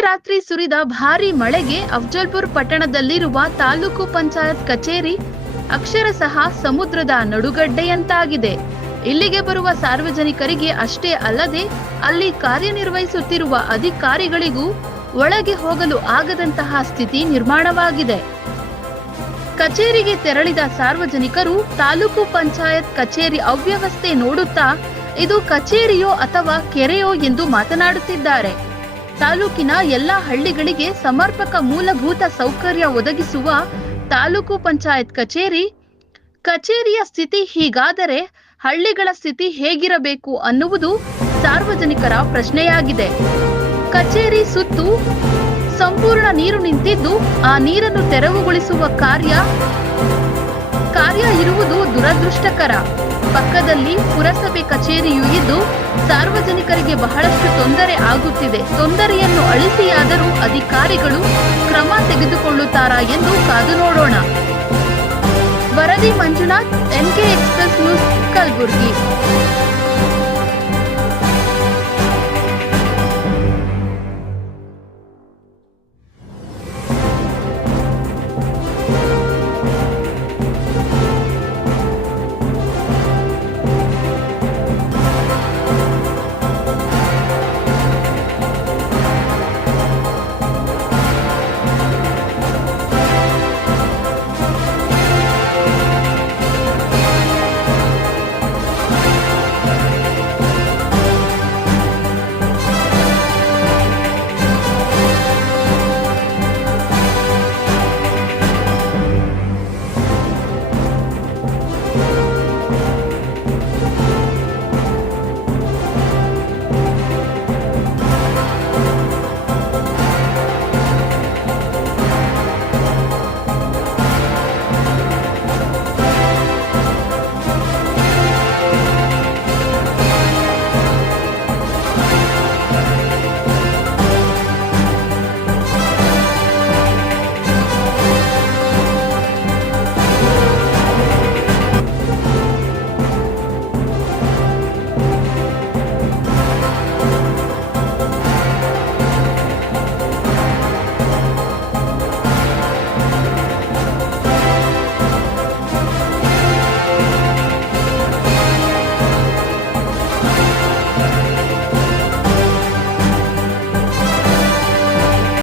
ರಾತ್ರಿ ಸುರಿದ ಭಾರೀ ಮಳೆಗೆ ಅಫ್ಜಲ್ಪುರ್ ಪಟ್ಟಣದಲ್ಲಿರುವ ತಾಲೂಕು ಪಂಚಾಯತ್ ಕಚೇರಿ ಅಕ್ಷರಶಃ ಸಮುದ್ರದ ನಡುಗಡ್ಡೆಯಂತಾಗಿದೆ. ಇಲ್ಲಿಗೆ ಬರುವ ಸಾರ್ವಜನಿಕರಿಗೆ ಅಷ್ಟೇ ಅಲ್ಲದೆ ಅಲ್ಲಿ ಕಾರ್ಯನಿರ್ವಹಿಸುತ್ತಿರುವ ಅಧಿಕಾರಿಗಳಿಗೂ ಒಳಗೆ ಹೋಗಲು ಆಗದಂತಹ ಸ್ಥಿತಿ ನಿರ್ಮಾಣವಾಗಿದೆ. ಕಚೇರಿಗೆ ತೆರಳಿದ ಸಾರ್ವಜನಿಕರು ತಾಲೂಕು ಪಂಚಾಯತ್ ಕಚೇರಿ ಅವ್ಯವಸ್ಥೆ ನೋಡುತ್ತಾ ಇದು ಕಚೇರಿಯೋ ಅಥವಾ ಕೆರೆಯೋ ಎಂದು ಮಾತನಾಡುತ್ತಿದ್ದಾರೆ. ತಾಲೂಕಿನ ಎಲ್ಲ ಹಳ್ಳಿಗಳಿಗೆ ಸಮರ್ಪಕ ಮೂಲಭೂತ ಸೌಕರ್ಯ ಒದಗಿಸುವ ತಾಲೂಕು ಪಂಚಾಯತ್ ಕಚೇರಿಯ ಸ್ಥಿತಿ ಹೀಗಾದರೆ ಹಳ್ಳಿಗಳ ಸ್ಥಿತಿ ಹೇಗಿರಬೇಕು ಅನ್ನುವುದು ಸಾರ್ವಜನಿಕರ ಪ್ರಶ್ನೆಯಾಗಿದೆ. ಕಚೇರಿ ಸುತ್ತು ಸಂಪೂರ್ಣ ನೀರು ನಿಂತಿದ್ದು ಆ ನೀರನ್ನು ತೆರವುಗೊಳಿಸುವ ಕಾರ್ಯ ಇರುವುದು ದುರದೃಷ್ಟಕರ. ಪಕ್ಕದಲ್ಲಿ ಪುರಸಭೆ ಕಚೇರಿಯೂ ಇದ್ದು ಸಾರ್ವಜನಿಕರಿಗೆ ಬಹಳಷ್ಟು ತೊಂದರೆ ಆಗುತ್ತಿದೆ. ತೊಂದರೆಯನ್ನು ಅಳಿಸಿಯಾದರೂ ಅಧಿಕಾರಿಗಳು ಕ್ರಮ ತೆಗೆದುಕೊಳ್ಳುತ್ತಾರಾ ಎಂದು ಕಾದು ನೋಡೋಣ. ವರದಿ Manjunath, NK express news, Kalaburagi.